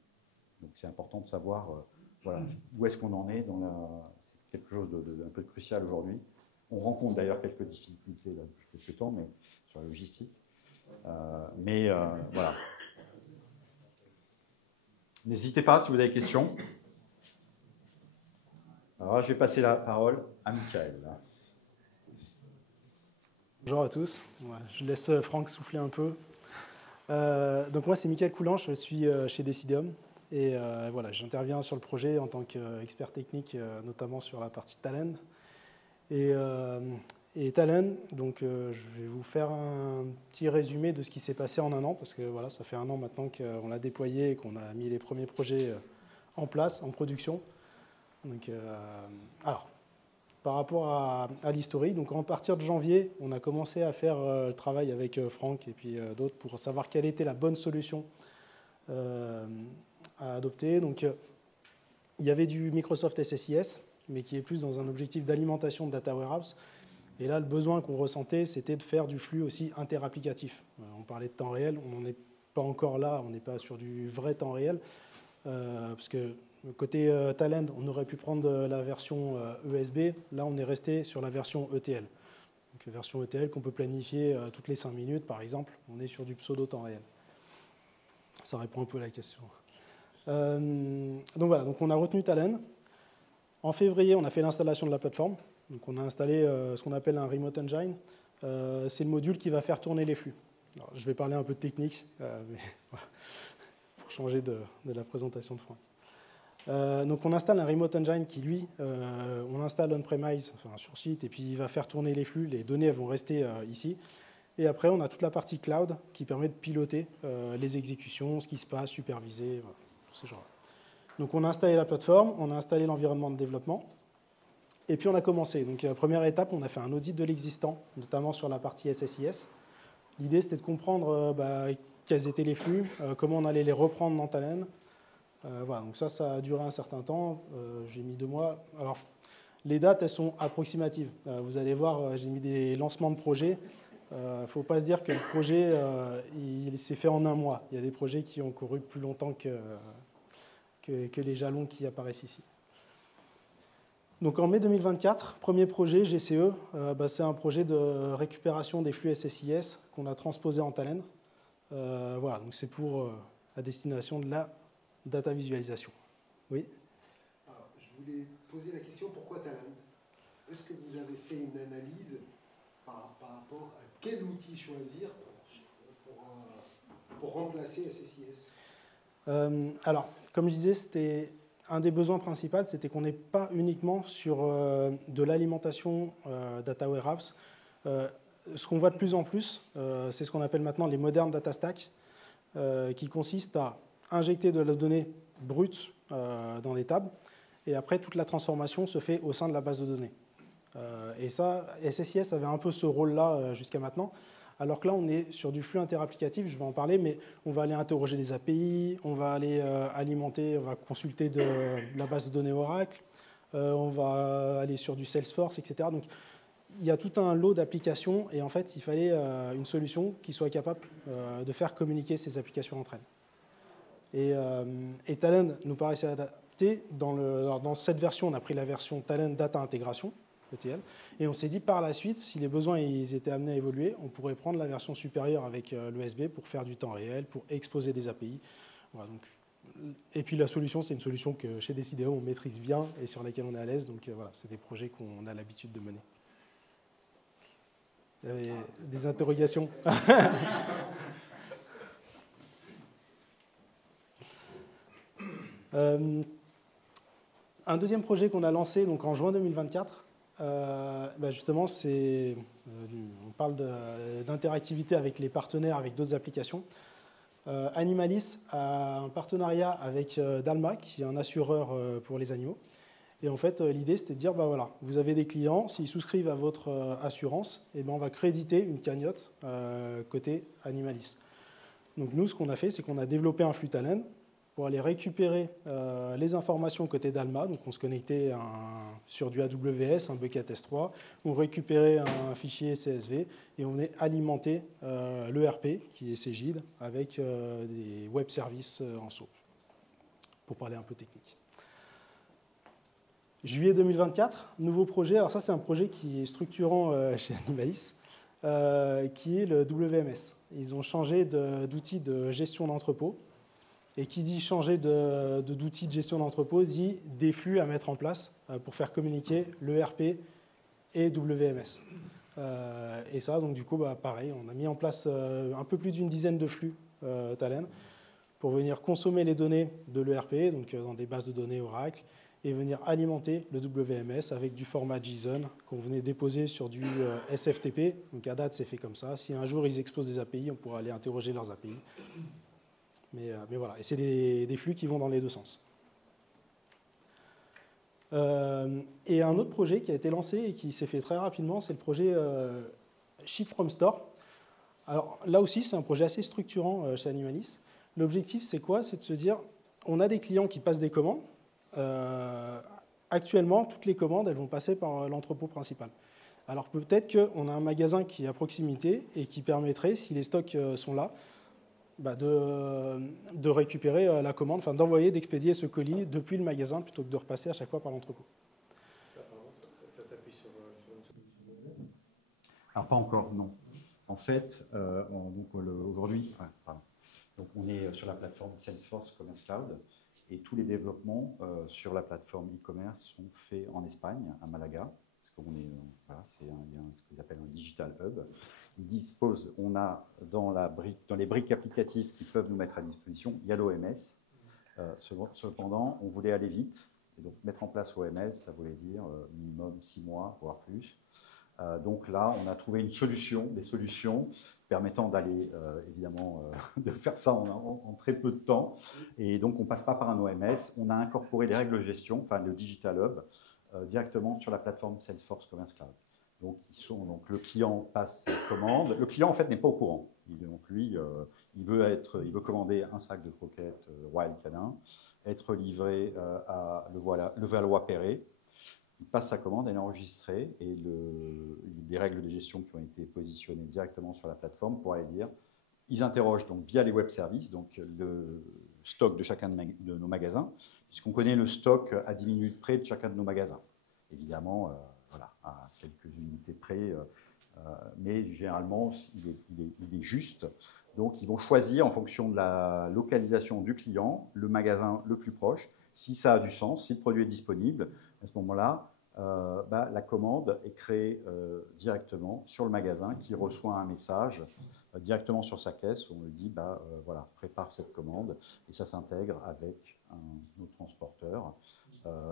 Donc c'est important de savoir voilà, où est-ce qu'on en est. C'est quelque chose d'un peu crucial aujourd'hui. On rencontre d'ailleurs quelques difficultés là, depuis quelques temps, mais sur la logistique. Voilà. N'hésitez pas si vous avez des questions. Alors, je vais passer la parole à Michael. Bonjour à tous. Je laisse Franck souffler un peu. Donc moi, c'est Michael Coulange, je suis chez Decidium. Et voilà, j'interviens sur le projet en tant qu'expert technique, notamment sur la partie Talend. Et Talend, donc je vais vous faire un petit résumé de ce qui s'est passé en un an, parce que voilà, ça fait un an maintenant qu'on l'a déployé et qu'on a mis les premiers projets en place, en production. Donc, alors, par rapport à l'historique, donc à partir de janvier, on a commencé à faire le travail avec Franck et puis d'autres pour savoir quelle était la bonne solution à adopter. Donc, il y avait du Microsoft SSIS, mais qui est plus dans un objectif d'alimentation de data warehouse. Et là, le besoin qu'on ressentait, c'était de faire du flux aussi interapplicatif. On parlait de temps réel, on n'en est pas encore là, on n'est pas sur du vrai temps réel, parce que côté Talend, on aurait pu prendre la version ESB. Là, on est resté sur la version ETL. Donc, la version ETL qu'on peut planifier toutes les 5 minutes, par exemple. On est sur du pseudo-temps réel. Ça répond un peu à la question. Donc voilà, donc on a retenu Talend. En février, on a fait l'installation de la plateforme. Donc on a installé ce qu'on appelle un Remote Engine. C'est le module qui va faire tourner les flux. Alors, je vais parler un peu de technique, mais voilà, pour changer de la présentation de Franck. Donc on installe un Remote Engine qui, lui, on l'installe on-premise, enfin sur site, et puis il va faire tourner les flux. Les données elles vont rester ici. Et après, on a toute la partie cloud qui permet de piloter les exécutions, ce qui se passe, superviser, voilà, tout ce genre. Donc on a installé la plateforme, on a installé l'environnement de développement, et puis on a commencé. Donc première étape, on a fait un audit de l'existant, notamment sur la partie SSIS. L'idée, c'était de comprendre quels étaient les flux, comment on allait les reprendre dans Talend. Voilà, donc ça a duré un certain temps. J'ai mis 2 mois. Alors, Les dates, elles sont approximatives. Vous allez voir, j'ai mis des lancements de projets. Il ne faut pas se dire que le projet il s'est fait en un mois. Il y a des projets qui ont couru plus longtemps que les jalons qui apparaissent ici. Donc en mai 2024, premier projet GCE, c'est un projet de récupération des flux SSIS qu'on a transposé en Talend. Voilà, donc c'est pour la destination de la data visualisation. Oui. Alors, je voulais poser la question, pourquoi Talend? Est-ce que vous avez fait une analyse par rapport à quel outil choisir pour remplacer SSIS? Alors, comme je disais, c'était un des besoins principaux, c'était qu'on n'est pas uniquement sur de l'alimentation data warehouse. Ce qu'on voit de plus en plus, c'est ce qu'on appelle maintenant les modern data stacks, qui consistent à injecter de la donnée brute dans des tables, et après toute la transformation se fait au sein de la base de données. Et ça, SSIS avait un peu ce rôle-là jusqu'à maintenant, alors que là, on est sur du flux interapplicatif, je vais en parler, mais on va aller interroger des API, on va aller alimenter, on va consulter de la base de données Oracle, on va aller sur du Salesforce, etc. Donc, il y a tout un lot d'applications, et en fait, il fallait une solution qui soit capable de faire communiquer ces applications entre elles. Et Talend nous paraissait adapté. Dans cette version, on a pris la version Talend Data Intégration, ETL, et on s'est dit par la suite, si les besoins ils étaient amenés à évoluer, on pourrait prendre la version supérieure avec l'ESB pour faire du temps réel, pour exposer des API. Voilà, donc, et puis la solution, c'est une solution que chez Decideo, on maîtrise bien et sur laquelle on est à l'aise. Donc voilà, c'est des projets qu'on a l'habitude de mener. Il y avait des interrogations? Un deuxième projet qu'on a lancé donc, en juin 2024, justement, on parle d'interactivité avec les partenaires, avec d'autres applications. Animalis a un partenariat avec Dalma, qui est un assureur pour les animaux. Et en fait, l'idée, c'était de dire, voilà, vous avez des clients, s'ils souscrivent à votre assurance, on va créditer une cagnotte côté Animalis. Donc nous, ce qu'on a fait, c'est qu'on a développé un flux Talend pour aller récupérer les informations côté Dalma. Donc on se connectait sur du AWS, un bucket S3, on récupérait un fichier CSV et on est alimenté l'ERP, qui est Cegid, avec des web services en SOAP, pour parler un peu technique. Juillet 2024, nouveau projet. Alors ça, c'est un projet qui est structurant chez Animalis, qui est le WMS. Ils ont changé d'outil de gestion d'entrepôt. Et qui dit changer d'outil de gestion d'entrepôt dit des flux à mettre en place pour faire communiquer l'ERP et WMS. Et ça, donc du coup, pareil, on a mis en place un peu plus d'une dizaine de flux Talend pour venir consommer les données de l'ERP, donc dans des bases de données Oracle, et venir alimenter le WMS avec du format JSON qu'on venait déposer sur du SFTP. Donc à date, c'est fait comme ça. Si un jour ils exposent des API, on pourra aller interroger leurs API. Mais voilà, et c'est des flux qui vont dans les deux sens. Et un autre projet qui a été lancé et qui s'est fait très rapidement, c'est le projet Ship from Store. Alors là aussi, c'est un projet assez structurant chez Animalis. L'objectif, c'est quoi? C'est de se dire, on a des clients qui passent des commandes. Actuellement, toutes les commandes, elles vont passer par l'entrepôt principal. Alors peut-être qu'on a un magasin qui est à proximité et qui permettrait, si les stocks sont là, de récupérer la commande, enfin d'envoyer, d'expédier ce colis depuis le magasin plutôt que de repasser à chaque fois par l'entrepôt. Ça s'appuie sur une solution de Alors pas encore, non. En fait, aujourd'hui, donc on est sur la plateforme Salesforce Commerce Cloud et tous les développements sur la plateforme e-commerce sont faits en Espagne, à Malaga, parce qu'on est, il y a ce qu'ils appellent un digital hub. Ils disposent, on a dans les briques applicatives qu'ils peuvent nous mettre à disposition, il y a l'OMS. Cependant, on voulait aller vite, et donc mettre en place l'OMS, ça voulait dire minimum 6 mois, voire plus. Donc là, on a trouvé des solutions permettant d'aller, évidemment, de faire ça en très peu de temps. Et donc, on ne passe pas par un OMS. On a incorporé les règles de gestion, enfin le Digital Hub, directement sur la plateforme Salesforce Commerce Cloud. Donc le client passe ses commandes. Le client, en fait, n'est pas au courant. Donc lui, il veut commander un sac de croquettes Royal Canin, être livré à Levallois-Perret. il passe sa commande, elle est enregistrée, et il y a des règles de gestion qui ont été positionnées directement sur la plateforme pour aller dire, ils interrogent donc via les web services, donc le stock de chacun de nos magasins, puisqu'on connaît le stock à 10 minutes près de chacun de nos magasins. Évidemment, voilà, à quelques unités près, mais généralement, il est juste. Donc, ils vont choisir en fonction de la localisation du client, le magasin le plus proche. Si ça a du sens, si le produit est disponible, à ce moment-là, la commande est créée directement sur le magasin qui reçoit un message directement sur sa caisse où on lui dit voilà, prépare cette commande, et ça s'intègre avec nos transporteurs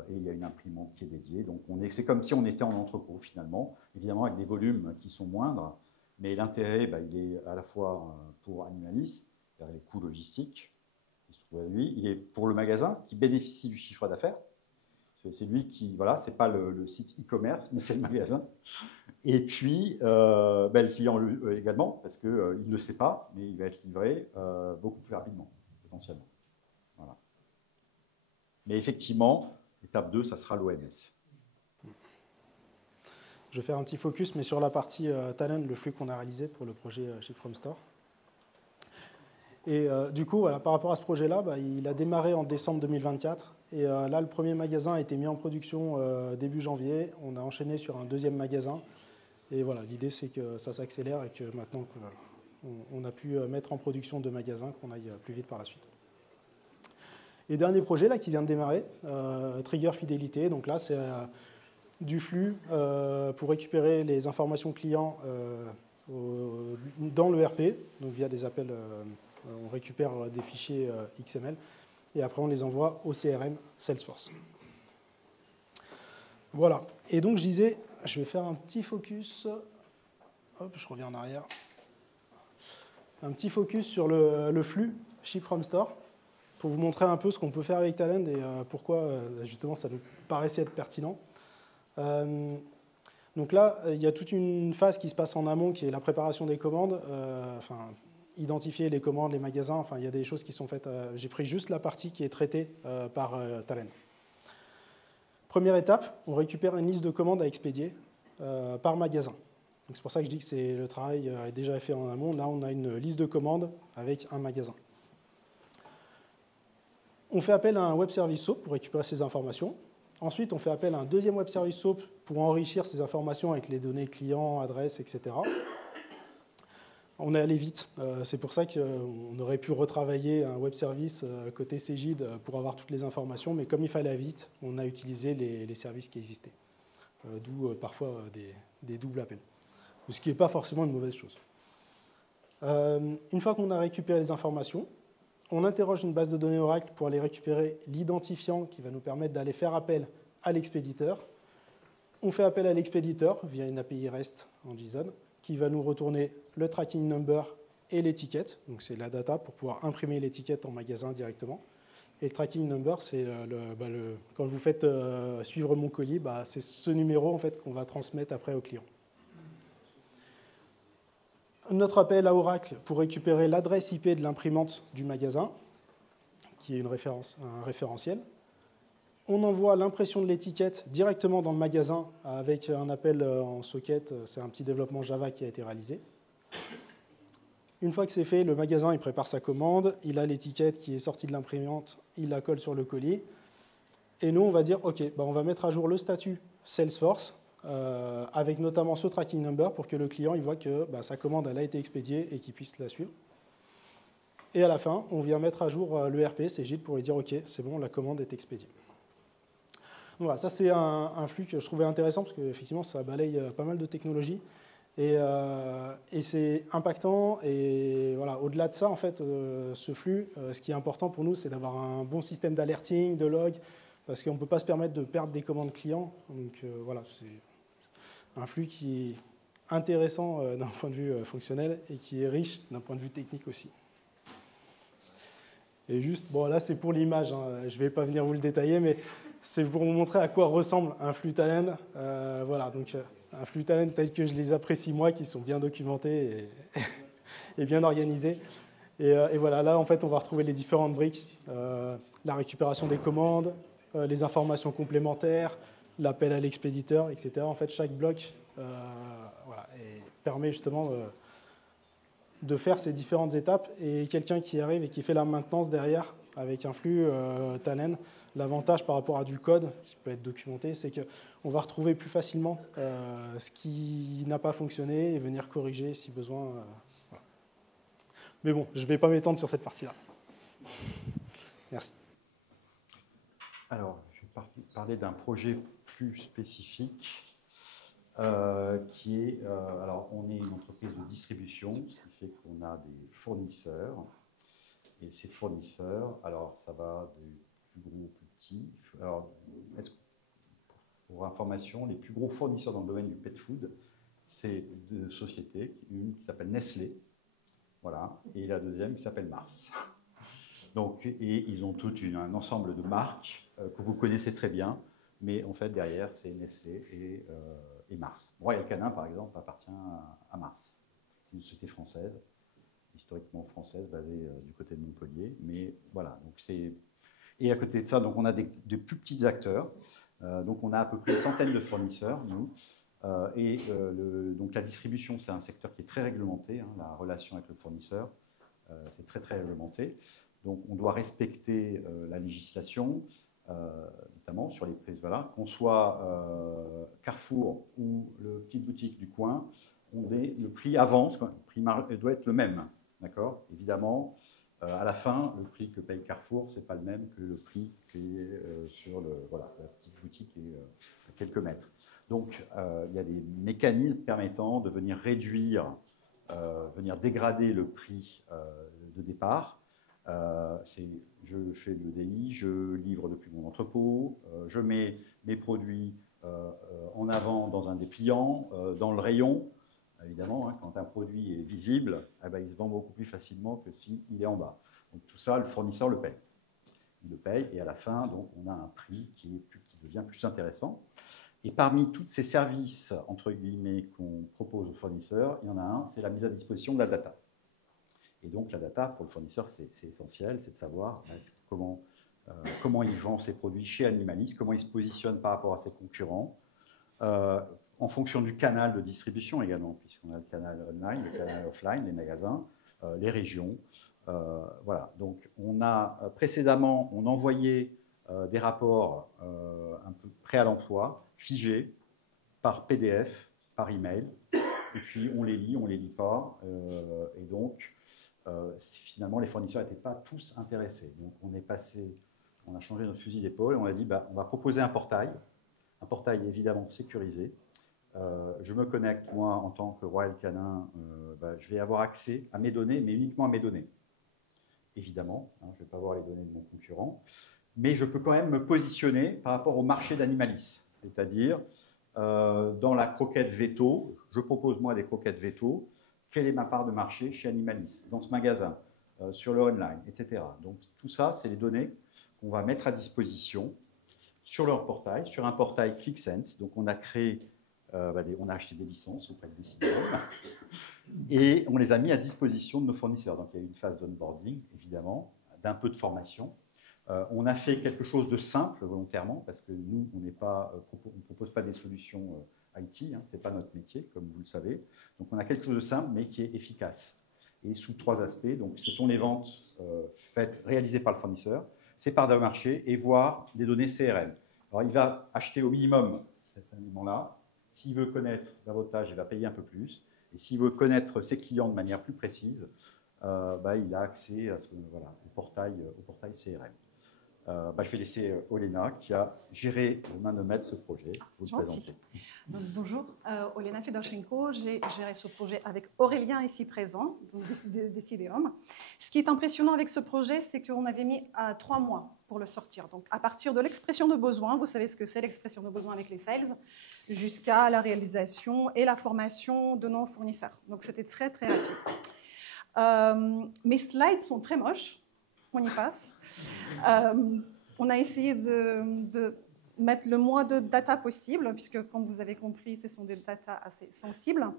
et il y a une imprimante qui est dédiée. Donc c'est comme si on était en entrepôt finalement, évidemment avec des volumes qui sont moindres, mais l'intérêt il est à la fois pour Animalis, c'est-à-dire les coûts logistiques qui se trouvent à lui, il est pour le magasin qui bénéficie du chiffre d'affaires. C'est lui qui, voilà, c'est pas le site e-commerce, mais c'est le magasin. Et puis, le client également, parce qu'il ne le sait pas, mais il va être livré beaucoup plus rapidement, potentiellement. Voilà. Mais effectivement, étape 2, ça sera l'OMS. Je vais faire un petit focus, mais sur la partie talent, le flux qu'on a réalisé pour le projet chez FromStore. Et du coup, voilà, par rapport à ce projet-là, il a démarré en décembre 2024. Et là, le premier magasin a été mis en production début janvier. On a enchaîné sur un deuxième magasin. Et voilà, l'idée, c'est que ça s'accélère et que maintenant on a pu mettre en production 2 magasins, qu'on aille plus vite par la suite. Et dernier projet là, qui vient de démarrer, Trigger Fidélité. Donc là, c'est du flux pour récupérer les informations clients dans l'ERP, donc via des appels. On récupère des fichiers XML et après on les envoie au CRM Salesforce. Voilà. Et donc je disais, je vais faire un petit focus. Hop, je reviens en arrière. Un petit focus sur le flux Ship from Store pour vous montrer un peu ce qu'on peut faire avec Talend et pourquoi justement ça nous paraissait être pertinent. Donc là, il y a toute une phase qui se passe en amont qui est la préparation des commandes. Identifier les commandes, les magasins, enfin il y a des choses qui sont faites. J'ai pris juste la partie qui est traitée par Talend. Première étape, on récupère une liste de commandes à expédier par magasin. C'est pour ça que je dis que le travail est déjà fait en amont. Là, on a une liste de commandes avec un magasin. On fait appel à un web service SOAP pour récupérer ces informations. Ensuite, on fait appel à un deuxième web service SOAP pour enrichir ces informations avec les données clients, adresses, etc. On est allé vite. C'est pour ça qu'on aurait pu retravailler un web service côté Cegid pour avoir toutes les informations, mais comme il fallait vite, on a utilisé les services qui existaient. D'où parfois des doubles appels. Ce qui n'est pas forcément une mauvaise chose. Une fois qu'on a récupéré les informations, on interroge une base de données Oracle pour aller récupérer l'identifiant qui va nous permettre d'aller faire appel à l'expéditeur. On fait appel à l'expéditeur via une API REST en JSON qui va nous retourner le tracking number et l'étiquette. Donc c'est la data pour pouvoir imprimer l'étiquette en magasin directement. Et le tracking number, c'est quand vous faites suivre mon colis, c'est ce numéro en fait, qu'on va transmettre après au client. Notre appel à Oracle pour récupérer l'adresse IP de l'imprimante du magasin, qui est un référentiel. On envoie l'impression de l'étiquette directement dans le magasin avec un appel en socket. C'est un petit développement Java qui a été réalisé. Une fois que c'est fait, le magasin il prépare sa commande, il a l'étiquette qui est sortie de l'imprimante, il la colle sur le colis. Et nous, on va dire, OK, on va mettre à jour le statut Salesforce avec notamment ce tracking number pour que le client il voit que sa commande elle a été expédiée et qu'il puisse la suivre. Et à la fin, on vient mettre à jour l'ERP, Cegid, pour lui dire, OK, c'est bon, la commande est expédiée. Voilà, ça c'est un flux que je trouvais intéressant parce qu'effectivement ça balaye pas mal de technologies et c'est impactant. Et voilà, au-delà de ça, en fait, ce flux, ce qui est important pour nous, c'est d'avoir un bon système d'alerting, de log, parce qu'on ne peut pas se permettre de perdre des commandes clients. Donc voilà, c'est un flux qui est intéressant d'un point de vue fonctionnel et qui est riche d'un point de vue technique aussi. Et juste, bon là c'est pour l'image, je ne vais pas venir vous le détailler, mais c'est pour vous montrer à quoi ressemble un flux Talend. Voilà, donc un flux Talend tel que je les apprécie moi, qui sont bien documentés et bien organisés. Et voilà, là en fait on va retrouver les différentes briques, la récupération des commandes, les informations complémentaires, l'appel à l'expéditeur, etc. En fait, chaque bloc voilà, permet justement de faire ces différentes étapes. Et quelqu'un qui arrive et qui fait la maintenance derrière avec un flux Talend, l'avantage par rapport à du code qui peut être documenté, c'est qu'on va retrouver plus facilement ce qui n'a pas fonctionné et venir corriger si besoin. Voilà. Mais bon, je ne vais pas m'étendre sur cette partie-là. Merci. Alors, je vais parler d'un projet plus spécifique qui est, alors on est une entreprise de distribution, ce qui fait qu'on a des fournisseurs. Et ces fournisseurs, alors ça va du plus gros au plus petit. Alors, pour information, les plus gros fournisseurs dans le domaine du pet food, c'est deux sociétés, une qui s'appelle Nestlé, voilà, et la deuxième qui s'appelle Mars. Donc, et ils ont tout un ensemble de marques que vous connaissez très bien, mais en fait derrière c'est Nestlé et Mars. Royal Canin par exemple appartient à Mars. C'est une société française, historiquement française, basée du côté de Montpellier, mais voilà. Donc et à côté de ça, donc on a des plus petits acteurs. Donc on a à peu près une centaine de fournisseurs, nous. Donc la distribution, c'est un secteur qui est très réglementé, hein, la relation avec le fournisseur, c'est très très réglementé. Donc on doit respecter la législation, notamment sur les prix. Voilà. Qu'on soit Carrefour ou le petite boutique du coin, le prix avance, le prix doit être le même. D'accord ? Évidemment, à la fin, le prix que paye Carrefour, ce n'est pas le même que le prix qui est sur la petite boutique et à quelques mètres. Donc, il y a des mécanismes permettant de venir réduire, venir dégrader le prix de départ. Je fais de l'EDI, je livre depuis mon entrepôt, je mets mes produits en avant dans un dépliant, dans le rayon. Évidemment, hein, quand un produit est visible, eh ben, il se vend beaucoup plus facilement que s'il est en bas. Donc tout ça, le fournisseur le paye. Il le paye et à la fin, donc, on a un prix qui devient plus intéressant. Et parmi tous ces services, entre guillemets, qu'on propose aux fournisseurs, il y en a un, c'est la mise à disposition de la data. Et donc la data, pour le fournisseur, c'est essentiel, c'est de savoir comment il vend ses produits chez Animalis, comment il se positionne par rapport à ses concurrents, en fonction du canal de distribution également, puisqu'on a le canal online, le canal offline, les magasins, les régions. Voilà. Donc, précédemment, on envoyait des rapports un peu prêts à l'emploi, figés, par PDF, par email, et puis on les lit pas, et donc finalement les fournisseurs n'étaient pas tous intéressés. Donc, on a changé notre fusil d'épaule, on a dit on va proposer un portail évidemment sécurisé. Je me connecte, moi, en tant que Royal Canin, je vais avoir accès à mes données, mais uniquement à mes données. Évidemment, hein, je ne vais pas voir les données de mon concurrent, mais je peux quand même me positionner par rapport au marché d'Animalis. C'est-à-dire, dans la croquette veto, je propose moi des croquettes veto, quelle est ma part de marché chez Animalis, dans ce magasin, sur le online, etc. Donc tout ça, c'est les données qu'on va mettre à disposition sur leur portail, sur un portail ClickSense. Donc on a créé, on a acheté des licences auprès de Decidium et on les a mis à disposition de nos fournisseurs. Donc il y a eu une phase d'onboarding, évidemment, d'un peu de formation. On a fait quelque chose de simple volontairement parce que nous, on ne propose pas des solutions IT, hein, ce n'est pas notre métier, comme vous le savez. Donc on a quelque chose de simple mais qui est efficace et sous 3 aspects. Donc ce sont les ventes réalisées par le fournisseur, ses parts de marché et voire des données CRM. Alors il va acheter au minimum cet élément-là. S'il veut connaître davantage, il va payer un peu plus. Et s'il veut connaître ses clients de manière plus précise, il a accès à au portail CRM. Je vais laisser Olena qui a géré de main de maître ce projet. Vous le présentez. Donc, bonjour, Olena Fedorchenko. J'ai géré ce projet avec Aurélien ici présent, donc Decidium. Ce qui est impressionnant avec ce projet, c'est qu'on avait mis 3 mois pour le sortir. Donc à partir de l'expression de besoin, vous savez ce que c'est l'expression de besoin avec les sales, jusqu'à la réalisation et la formation de nos fournisseurs. Donc c'était très très rapide. Mes slides sont très moches. On y passe. On a essayé de mettre le moins de data possible, puisque, comme vous avez compris, ce sont des data assez sensibles.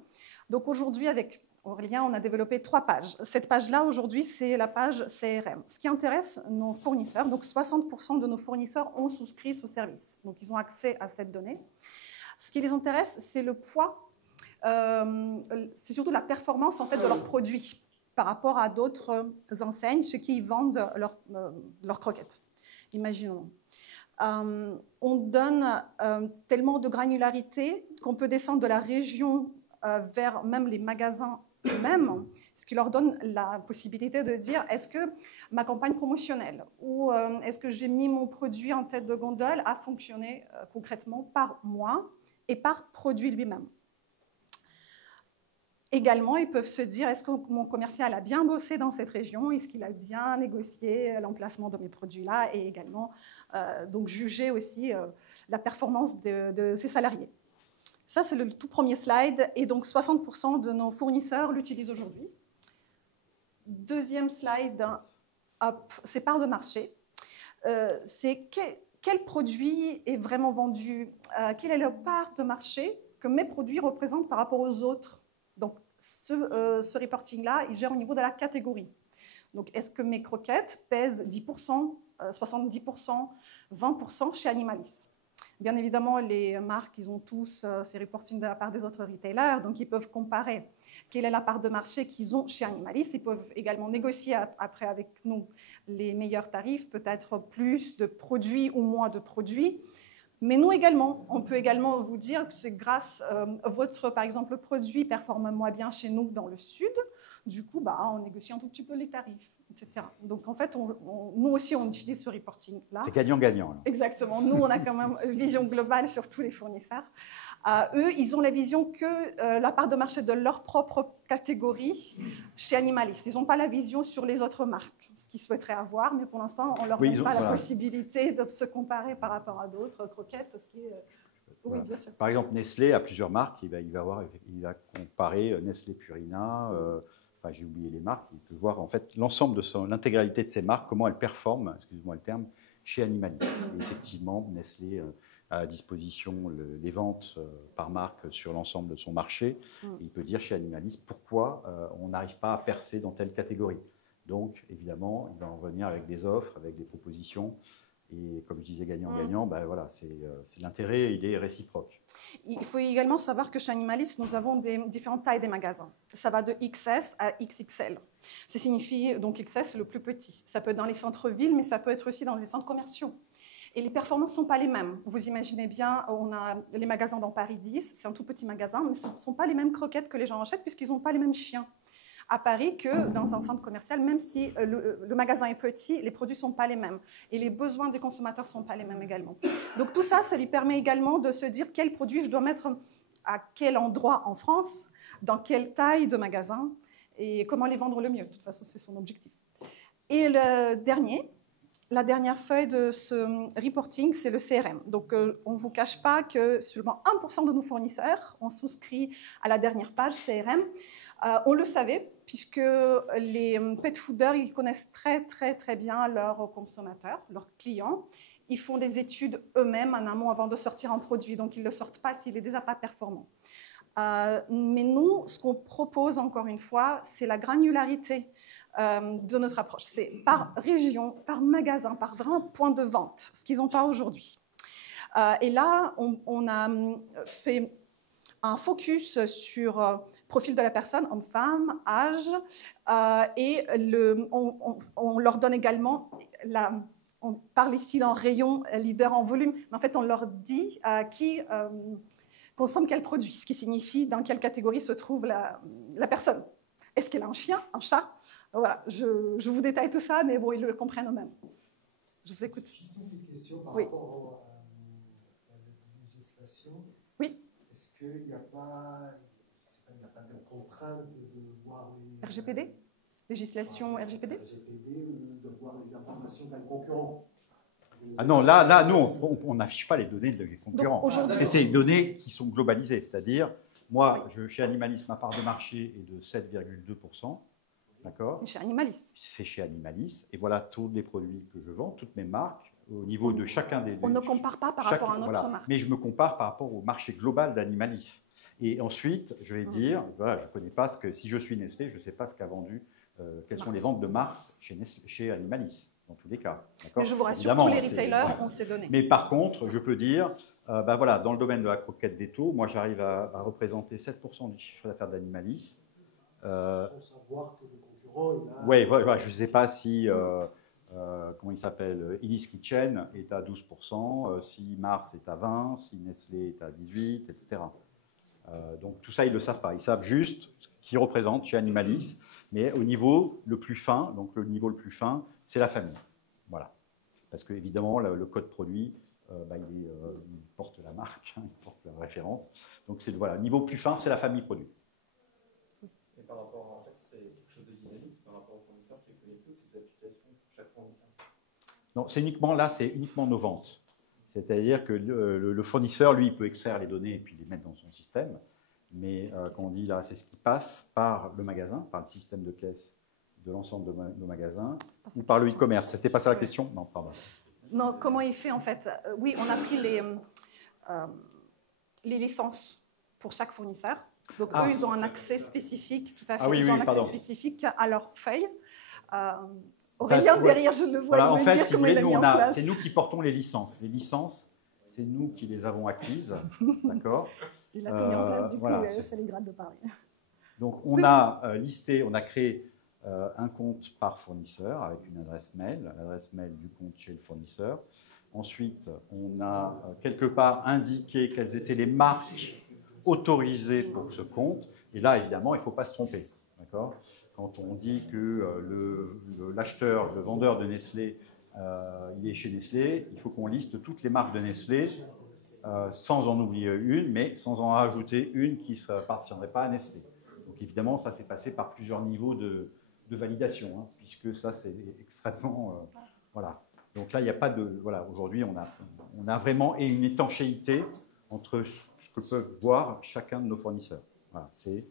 Donc aujourd'hui, avec Aurélien, on a développé 3 pages. Cette page-là, aujourd'hui, c'est la page CRM. Ce qui intéresse nos fournisseurs, donc 60% de nos fournisseurs ont souscrit ce service. Donc, ils ont accès à cette donnée. Ce qui les intéresse, c'est le poids, c'est surtout la performance en fait, de leurs produits par rapport à d'autres enseignes chez qui ils vendent leurs croquettes. Imaginons. On donne tellement de granularité qu'on peut descendre de la région vers même les magasins eux-mêmes, ce qui leur donne la possibilité de dire est-ce que ma campagne promotionnelle ou est-ce que j'ai mis mon produit en tête de gondole a fonctionné concrètement par moi et par produit lui-même. Également, ils peuvent se dire est-ce que mon commercial a bien bossé dans cette région, est-ce qu'il a bien négocié l'emplacement de mes produits-là et également donc juger aussi la performance de ses salariés. Ça, c'est le tout premier slide et donc 60% de nos fournisseurs l'utilisent aujourd'hui. Deuxième slide, c'est part de marché. C'est quel produit est vraiment vendu, quelle est la part de marché que mes produits représentent par rapport aux autres. Donc, ce reporting-là, il gère au niveau de la catégorie. Donc, est-ce que mes croquettes pèsent 10%, 70%, 20% chez Animalis? Bien évidemment, les marques, ils ont tous ces reportings de la part des autres retailers, donc ils peuvent comparer quelle est la part de marché qu'ils ont chez Animalis. Ils peuvent également négocier après avec nous les meilleurs tarifs, peut-être plus de produits ou moins de produits. Mais nous également, on peut également vous dire que c'est grâce à votre, par exemple, produit performe moins bien chez nous dans le sud. Du coup, on négocie un tout petit peu les tarifs, etc. Donc, en fait, nous aussi, on utilise ce reporting-là. C'est gagnant-gagnant. Exactement. Nous, on a quand même une vision globale sur tous les fournisseurs. Eux, ils ont la vision que la part de marché de leur propre catégorie chez Animalis. Ils n'ont pas la vision sur les autres marques, ce qu'ils souhaiteraient avoir, mais pour l'instant, on ne leur donne pas la possibilité de se comparer par rapport à d'autres croquettes. Ce qui est, oui, bien sûr. Par exemple, Nestlé a plusieurs marques. Il va comparer Nestlé Purina. J'ai oublié les marques. Il peut voir en fait l'ensemble de l'intégralité de ces marques, comment elles performent, excusez-moi le terme, chez Animalis. Et effectivement, Nestlé a à disposition les ventes par marque sur l'ensemble de son marché. Et il peut dire chez Animalis pourquoi on n'arrive pas à percer dans telle catégorie. Donc, évidemment, il va en revenir avec des offres, avec des propositions. Et comme je disais, gagnant-gagnant, voilà, c'est l'intérêt, il est réciproque. Il faut également savoir que chez Animalis, nous avons différentes tailles des magasins. Ça va de XS à XXL. Ça signifie, donc XS, c'est le plus petit. Ça peut être dans les centres-villes, mais ça peut être aussi dans les centres commerciaux. Et les performances ne sont pas les mêmes. Vous imaginez bien, on a les magasins dans Paris 10, c'est un tout petit magasin, mais ce ne sont pas les mêmes croquettes que les gens achètent puisqu'ils n'ont pas les mêmes chiens à Paris que dans un centre commercial, même si le magasin est petit, les produits ne sont pas les mêmes. Et les besoins des consommateurs ne sont pas les mêmes également. Donc tout ça, ça lui permet également de se dire quel produit je dois mettre à quel endroit en France, dans quelle taille de magasin, et comment les vendre le mieux. De toute façon, c'est son objectif. Et la dernière feuille de ce reporting, c'est le CRM. Donc, on ne vous cache pas que seulement 1% de nos fournisseurs ont souscrit à la dernière page CRM. On le savait, puisque les pet fooders, ils connaissent très, très, très bien leurs consommateurs, leurs clients. Ils font des études eux-mêmes en amont avant de sortir un produit, donc ils ne le sortent pas s'il n'est déjà pas performant. Mais nous, ce qu'on propose, encore une fois, c'est la granularité de notre approche. C'est par région, par magasin, par vraiment point de vente, ce qu'ils n'ont pas aujourd'hui. Et là, on a fait un focus sur profil de la personne, homme-femme, âge, et on leur donne également, on parle ici d'un rayon leader en volume, mais en fait on leur dit qui consomme quel produit, ce qui signifie dans quelle catégorie se trouve la personne. Est-ce qu'elle a un chien, un chat? Voilà, je vous détaille tout ça, mais bon, ils le comprennent eux-mêmes. Je vous écoute. Juste une petite question par rapport à la législation. Oui. Est-ce qu'il n'y a pas de contrainte de voir les... RGPD? Législation RGPD? RGPD ou de voir les informations d'un concurrent? Ah non, là nous, on n'affiche pas les données des concurrents. C'est ces données qui sont globalisées. C'est-à-dire, moi, chez Animalis, ma part de marché est de 7,2%. D'accord. Chez Animalis. C'est chez Animalis. Et voilà tous les produits que je vends, toutes mes marques, au niveau de chacun des... On ne compare pas par rapport à notre voilà. marque. Mais je me compare par rapport au marché global d'Animalis. Et ensuite, je vais dire, voilà, je ne connais pas ce que... Si je suis Nestlé, je ne sais pas ce qu'a vendu, quelles sont les ventes de mars chez Animalis, dans tous les cas. Mais je vous rassure, tous les retailers, on s'est donné. Mais par contre, je peux dire, voilà, dans le domaine de la croquette veto, moi j'arrive à représenter 7% du chiffre d'affaires d'Animalis. Sans savoir que le concurrent est là. Oui, voilà, je ne sais pas si, comment il s'appelle, Illy's Kitchen est à 12%, si Mars est à 20%, si Nestlé est à 18%, etc. Donc tout ça, ils ne le savent pas. Ils savent juste ce qu'ils représentent chez Animalis, mais au niveau le plus fin, donc le niveau le plus fin, c'est la famille. Voilà. Parce que évidemment, le code produit, il porte la marque, il porte la référence. Donc c'est voilà, le niveau plus fin, c'est la famille produit. Et par rapport, en fait, c'est quelque chose de dynamique, par rapport au fournisseur qui est connecté ou c'est des applications pour chaque fournisseur? Non, c'est uniquement nos ventes. C'est-à-dire que le fournisseur, lui, il peut extraire les données et puis les mettre dans son système. Mais quand on dit là, c'est ce qui passe par le magasin, par le système de caisse de l'ensemble de nos magasins, ou par le e-commerce. C'était pas ça la question? Non, pardon. Non, comment il fait en fait? Oui, on a pris les licences pour chaque fournisseur. Donc eux, ils ont un accès spécifique, tout à fait. Ils ont un accès spécifique à leur feuille. Aurélien, derrière, je le vois, voilà, il veut dire comment il a mis en place. C'est nous qui portons les licences. Les licences, c'est nous qui les avons acquises. D'accord. Il a tout mis en place, du coup, ça les gratte de parler. Donc on a on a créé un compte par fournisseur avec une adresse mail, l'adresse mail du compte chez le fournisseur. Ensuite, on a quelque part indiqué quelles étaient les marques autorisées pour ce compte. Et là, évidemment, il ne faut pas se tromper. D'accord ? Quand on dit que l'acheteur, le vendeur de Nestlé, il est chez Nestlé, il faut qu'on liste toutes les marques de Nestlé sans en oublier une, mais sans en rajouter une qui ne appartiendrait pas à Nestlé. Donc évidemment, ça s'est passé par plusieurs niveaux de validation, hein, puisque ça, c'est extrêmement... voilà. Donc là, il n'y a pas de... Voilà, aujourd'hui, on a vraiment une étanchéité entre ce que peuvent voir chacun de nos fournisseurs. Voilà, c'est...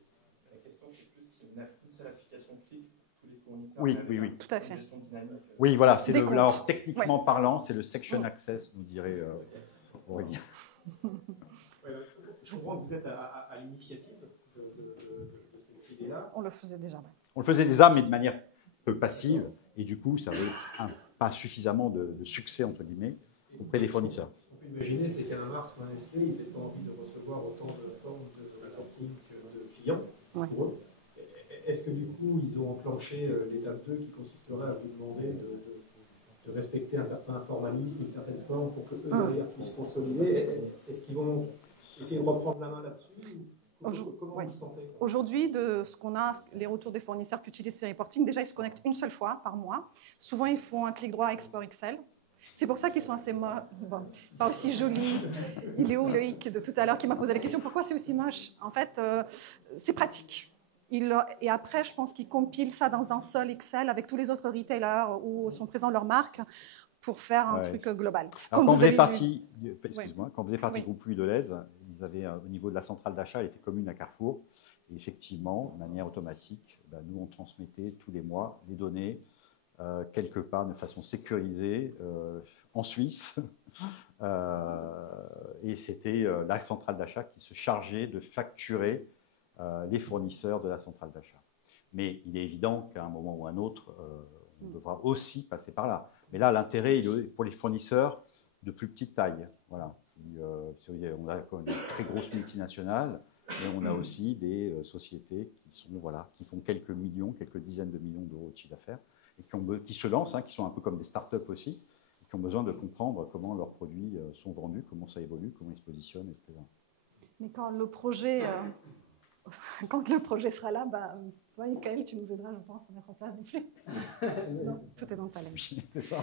La question, c'est plus si on a une seule application clic pour tous les fournisseurs. Oui. Tout à fait. Oui, voilà, c'est alors, techniquement parlant, c'est le Section Access, nous dirait Aurélien. Je comprends que vous êtes à l'initiative de cette idée-là. On le faisait déjà. On le faisait déjà, mais de manière peu passive, et du coup, ça avait pas suffisamment de succès, entre guillemets, auprès des fournisseurs. Ce qu'on peut imaginer, c'est qu'à un Mars ou un Nestlé, ils n'ont pas envie de recevoir autant de formes de reporting que de clients pour eux. Est-ce que du coup, ils ont enclenché l'étape 2 qui consisterait à vous demander de respecter un certain formalisme, une certaine forme pour que eux derrière puissent consolider? Est-ce qu'ils vont essayer de reprendre la main là-dessus? Comment vous sentez? Aujourd'hui, de ce qu'on a, les retours des fournisseurs qui utilisent ces reporting, déjà ils se connectent une seule fois par mois. Souvent, ils font un clic droit à Export Excel. C'est pour ça qu'ils sont assez moches, pas aussi jolis. Il est où Loïc de tout à l'heure qui m'a posé la question pourquoi c'est aussi moche? En fait, c'est pratique. Et après, je pense qu'ils compilent ça dans un seul Excel avec tous les autres retailers où sont présents leurs marques pour faire un truc global. Alors, quand vous faisait partie, quand vous faisait partie du groupe Louis Delhaize, ils avaient au niveau de la centrale d'achat, elle était commune à Carrefour. Et effectivement, de manière automatique, nous on transmettait tous les mois les données quelque part de façon sécurisée en Suisse. Et c'était la centrale d'achat qui se chargeait de facturer les fournisseurs de la centrale d'achat. Mais il est évident qu'à un moment ou un autre, on devra aussi passer par là. Mais là, l'intérêt est pour les fournisseurs de plus petite taille. Voilà. On a des très grosses multinationales, mais on a aussi des sociétés qui font quelques millions, quelques dizaines de millions d'euros de chiffre d'affaires, et qui se lancent, qui sont un peu comme des startups aussi, et qui ont besoin de comprendre comment leurs produits sont vendus, comment ça évolue, comment ils se positionnent, etc. Mais quand le projet sera là, toi, Michael, tu nous aideras, je pense, à mettre en place des flux. Non, tout est dans ta lèche. C'est ça.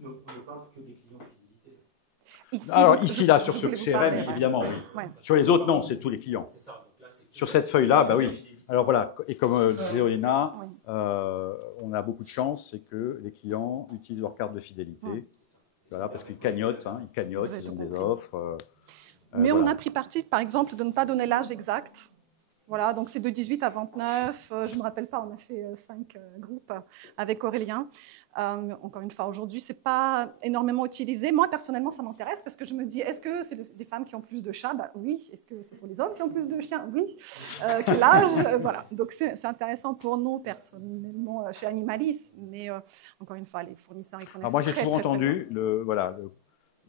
On ne parle que des clients fidélité. Ici, là, sur ce CRM, évidemment, oui. Ouais. Sur les autres, non, c'est tous les clients. C'est ça. Donc là, sur cette feuille-là, oui. Alors voilà, et comme disait Olena, on a beaucoup de chance, c'est que les clients utilisent leur carte de fidélité, voilà, parce qu'ils cagnotent, ils ont des offres. Mais on a pris parti, par exemple, de ne pas donner l'âge exact Voilà, donc c'est de 18 à 29. Je ne me rappelle pas, on a fait 5 groupes avec Aurélien. Encore une fois, aujourd'hui, ce n'est pas énormément utilisé. Moi, personnellement, ça m'intéresse parce que je me dis, est-ce que c'est des femmes qui ont plus de chats? Oui. Est-ce que ce sont les hommes qui ont plus de chiens? Oui. Quel âge? Voilà, donc c'est intéressant pour nous, personnellement, chez Animalis. Mais encore une fois, les fournisseurs, ils connaissent. Alors moi, j'ai toujours entendu,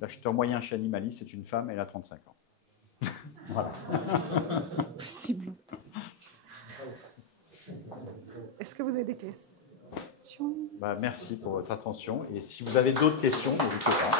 l'acheteur moyen chez Animalis, c'est une femme, elle a 35 ans. Voilà. Possible. Est-ce que vous avez des questions? Merci pour votre attention. Et si vous avez d'autres questions, n'hésitez pas.